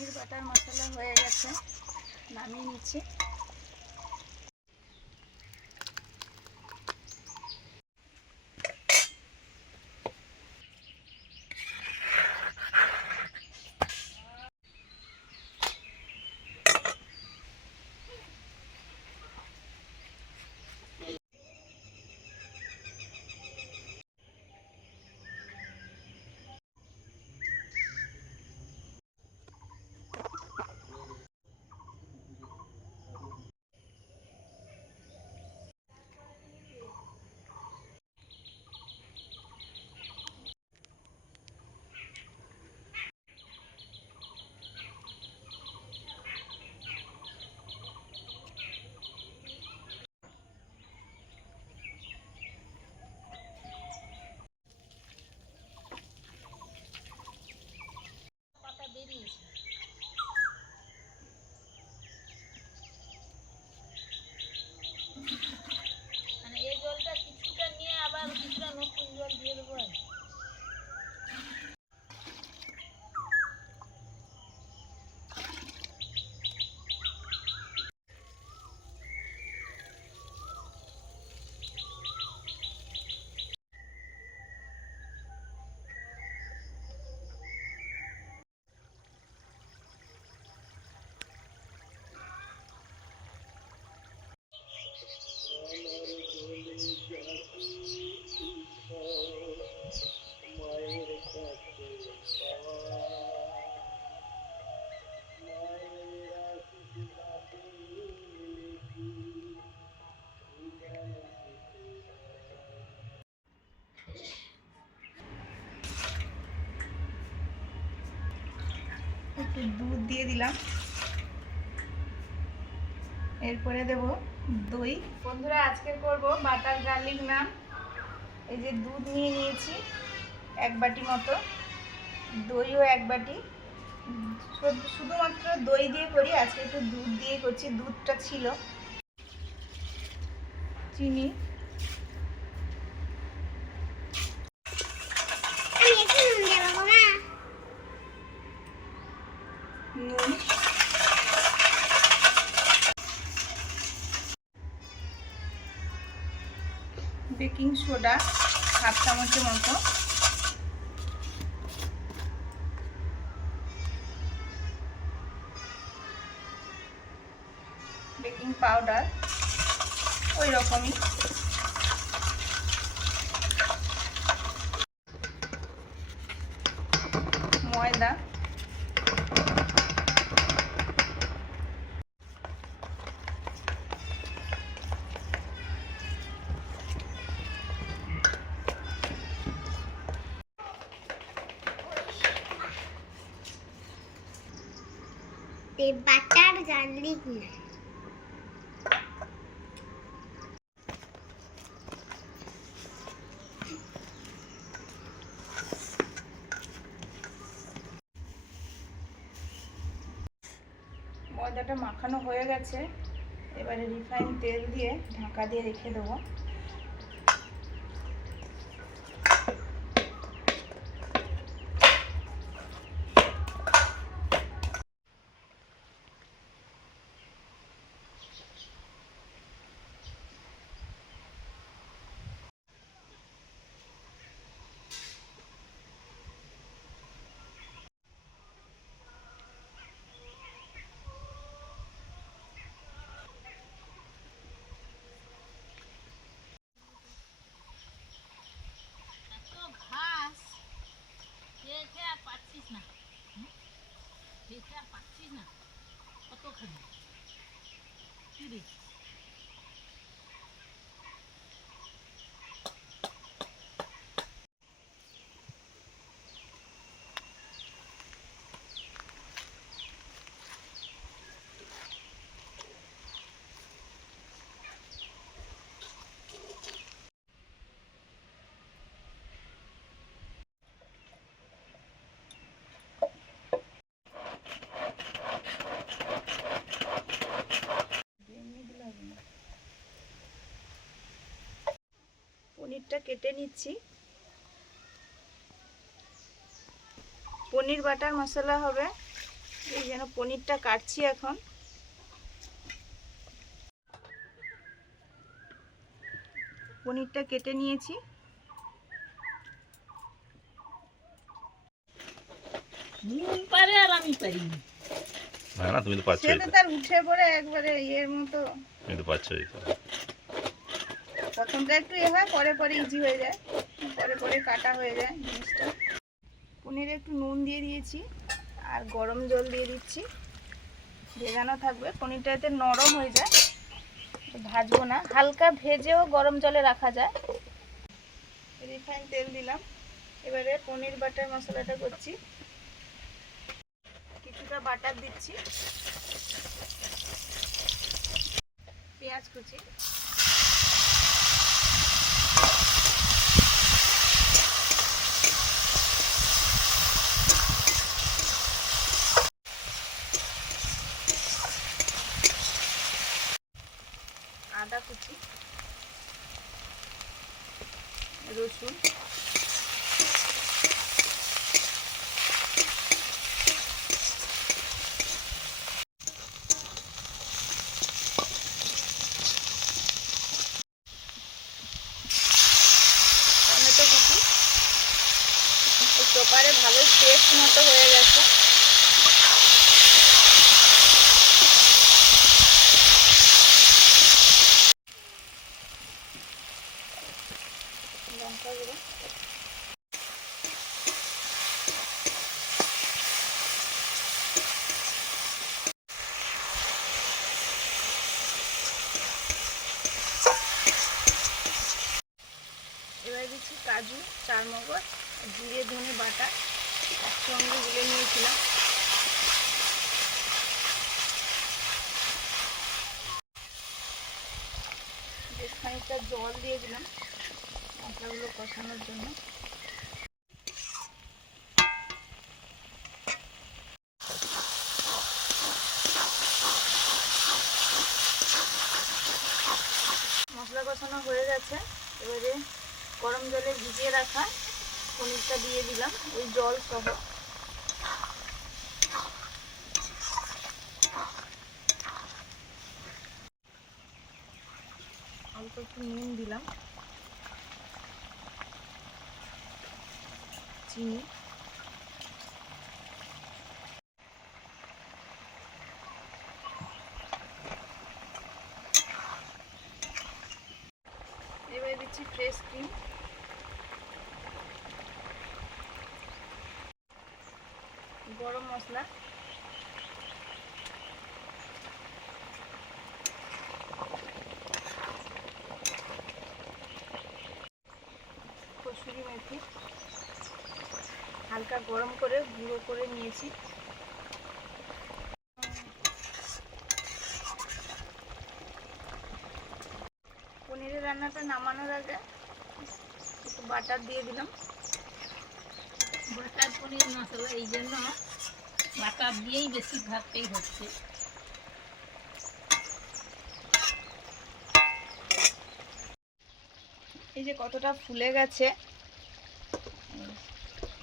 পনির butter মশলা হয়ে গেছে, নামিয়ে নিচ্ছি। এই জলটা কিছুটা নিয়ে আবার কিছুটা নতুন জল দিয়ে দেবো। একটু দুধ দিয়ে দিলাম, এরপরে দেব দই। বন্ধুরা, আজকে করব বাটার গার্লিক নান। এই যে দুধ নিয়ে নিয়েছি 1 বাটি মতো, দইও 1 বাটি। শুধুমাত্র দই দিয়ে করি, আজকে একটু দুধ দিয়ে করছি, দুধটা ছিল। চিনি, নুন, বেকিং সোডা 1/2 চামচের মতো, বেকিং পাউডার ওই রকমই, ময়দা, বাটার গার্লিক নান। ময়দাটা মাখানো হয়ে গেছে, এবারে রিফাইন তেল দিয়ে ঢাকা দিয়ে রেখে দেবো। পনিরটা কেটে নিচ্ছি। পনির বাটার মশলা হবে, এই যে জন্য পনিরটা কাটছি এখন। পনিরটা কেটে নিয়েছি। পারে আর আমি পারি না না, তুমি তো পারছো। সে তো তার উঠে পড়ে একবারে ইয়ের মতো। তুমি তো পারছো। প্রথমটা একটু ইয়ে হয়, পরে পরে ইজি হয়ে যায়, পরে পরে কাটা হয়ে যায় জিনিসটা। পনিরে একটু নুন দিয়ে দিয়েছি আর গরম জল দিয়ে দিচ্ছি, ভেজানো থাকবে। পনিরটা এতে নরম হয়ে যায়, ভাজবো না, হালকা ভেজেও গরম জলে রাখা যায়। রিফাইন তেল দিলাম। এবারে পনির বাটার মশলাটা করছি। কিছুটা বাটার দিচ্ছি, পেঁয়াজ কুচি, আদা কুচি, রসুন, টমেটো কুচি। এই চপারে ভালো পেস্ট মতো হয়ে গেছে। লঙ্কা গুঁড়ো, এবার দিচ্ছি কাজু, চারমগজ, জিরে ধনে বাটা একসঙ্গে গুলে নিয়েছিলাম। বেশ খানিকটা জল দিয়ে দিলাম মশলাগুলো কষানোর জন্য। মশলা কষানো হয়ে গেছে। এবারে গরম জলে ভিজিয়ে রাখা পনিরটা দিয়ে দিলাম, ওই জল সহ। অল্প একটু নুন দিলাম, চিনি, এবারে দিচ্ছি ফ্রেশ ক্রিম, গরম মশলা, কসুরি মেথি হালকা গরম করে গুঁড়ো করে নিয়েছি। পনিরের রান্নাটা নামানোর আগে একটু বাটার দিয়ে দিলাম। বাটার পনির মশলা, এই জন্য বাটার দিয়েই বেশি ভাতটাই হচ্ছে। এই যে কতটা ফুলে গেছে,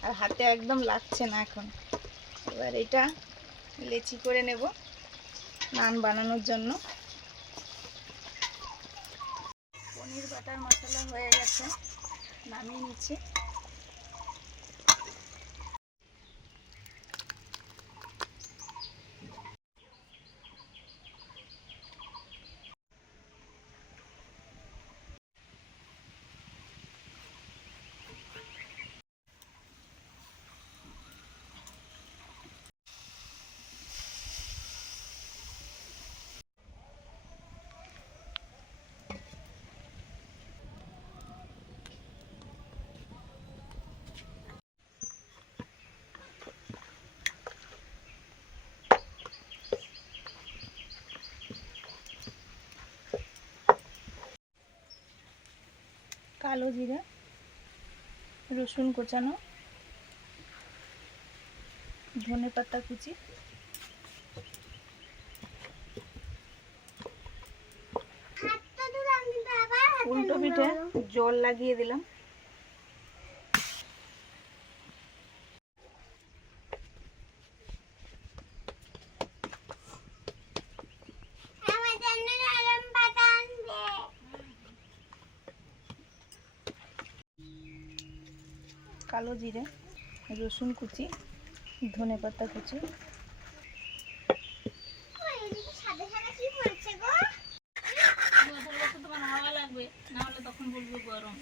আর হাতে একদম লাগছে না এখন। এবার এটা লেচি করে নেব নান বানানোর জন্য। পনির বাটার মশলা হয়ে গেছে, নামিয়ে নিচ্ছি। কালো জিরা, রসুন কোচানো, ধনে পাতা কুচি, উল্টো পিঠে জল লাগিয়ে দিলাম। কালো জিরে, রসুন কুচি, ধনেপাতা কুচি। তোমার হাওয়া লাগবে, না হলে তখন বলবো গরম।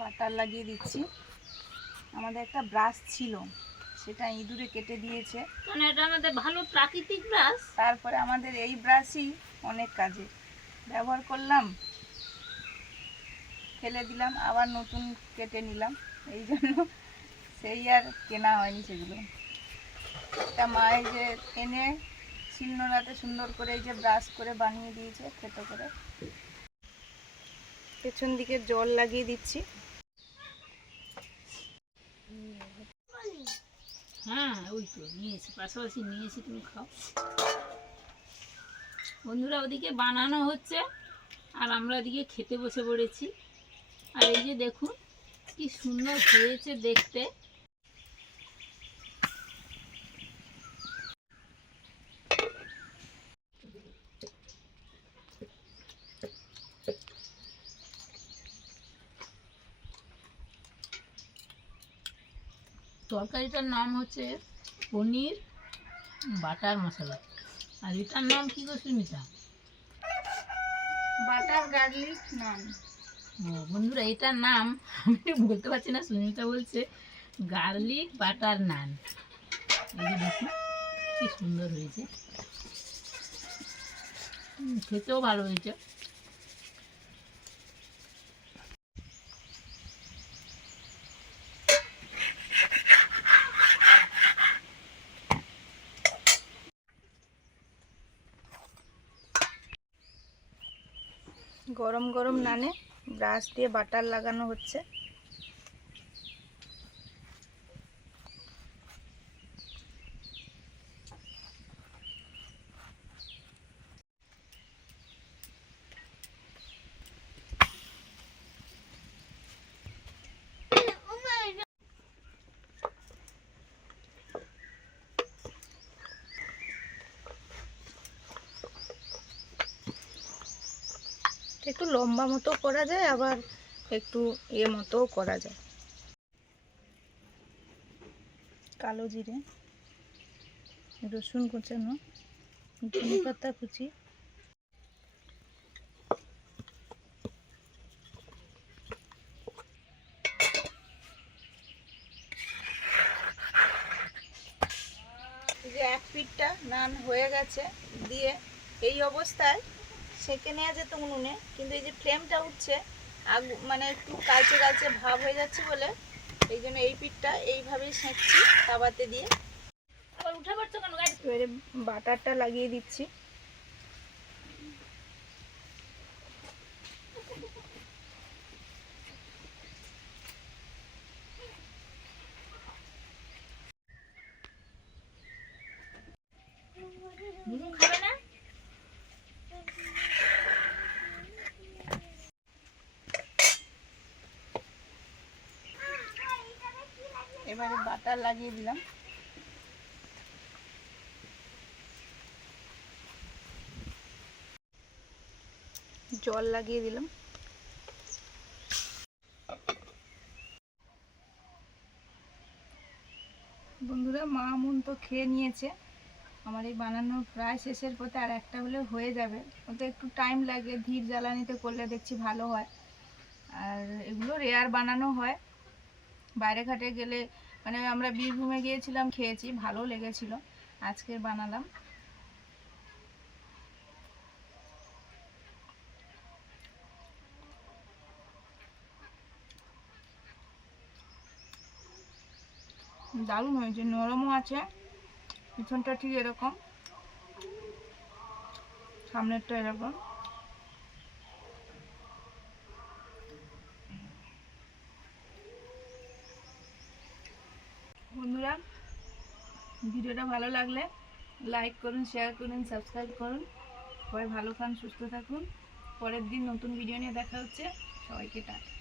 বাটার লাগিয়ে দিচ্ছি। আমাদের একটা ব্রাশ ছিল, সেটা ইঁদুরে কেটে দিয়েছে। কারণ এটা আমাদের ভালো প্রাকৃতিক ব্রাশ। তারপরে আমাদের এই ব্রাশই অনেক কাজে ব্যবহার করলাম, ফেলে দিলাম, আবার নতুন কেটে নিলাম। এই জন্য সেই আর কেনা হয়নি সেগুলো। এটা মা এই যে এনে শিলনোড়াতে সুন্দর করে এই যে ব্রাশ করে বানিয়ে দিয়েছে থেতো করে। পেছন দিকে জল লাগিয়ে দিচ্ছি। হ্যাঁ ওই তো নিয়েছি, পাশাপাশি নিয়েছি, তুমি খাও। বন্ধুরা ওদিকে বানানো হচ্ছে আর আমরা ওদিকে খেতে বসে পড়েছি। আর এই যে দেখুন কি সুন্দর হয়েছে দেখতে। তরকারিটার নাম হচ্ছে পনির বাটার মশলা। আর এটার নাম কি গো সুমিতা? বাটার গার্লিক নান। ও বন্ধুরা এটার নাম আমি বলতে পারছি না, সুমিতা বলছে গার্লিক বাটার নান। এই যে দেখুন কি সুন্দর হয়েছে, খেতেও ভালো হয়েছে। গরম গরম নানে ব্রাশ দিয়ে বাটার লাগানো হচ্ছে। একটু লম্বা মতো করা যায়, আবার একটু মতো করা যায়। কালো জিরে, রসুন কুচানো, ধনেপাতা কুচি, যে এক পিঠটা নান হয়ে গেছে দিয়ে এই অবস্থায় সেঁকে নেওয়া যেত উনুনে, কিন্তু এই যে ফ্লেমটা উঠছে মানে একটু কালচে কালচে ভাব হয়ে যাচ্ছে বলে এই জন্য এই পিঠটা এইভাবেই সেঁকছি তাওয়াতে দিয়ে। আবার উঠে পড়ছো কেন গাড়ি? এবারে বাটারটা লাগিয়ে দিচ্ছি। নুন খাবে না? এবারে বাটার লাগিয়ে দিলাম। জল লাগিয়ে দিলাম। বন্ধুরা মা মন তো খেয়ে নিয়েছে। আমার এই বানানো প্রায় শেষের পথে, আর একটা হলে হয়ে যাবে। ওতে একটু টাইম লাগে, ধীর জ্বালানিতে করলে দেখছি ভালো হয়। আর এগুলো রেয়ার বানানো হয়, বাইরে ঘাটে গেলে, মানে আমরা বীরভূমে গিয়েছিলাম, খেয়েছি, ভালো লেগেছিল। আজকে বানালাম। দারুণ হয়েছে, নরমও আছে, পিছনটা ঠিক এরকম, সামনেরটা এরকম। বন্ধুরা ভিডিওটা ভালো লাগলে লাইক করুন, শেয়ার করুন, সাবস্ক্রাইব করুন। সবাই ভালো খান, সুস্থ থাকুন। পরের দিন নতুন ভিডিও নিয়ে দেখা হচ্ছে। সবাইকে টাটা।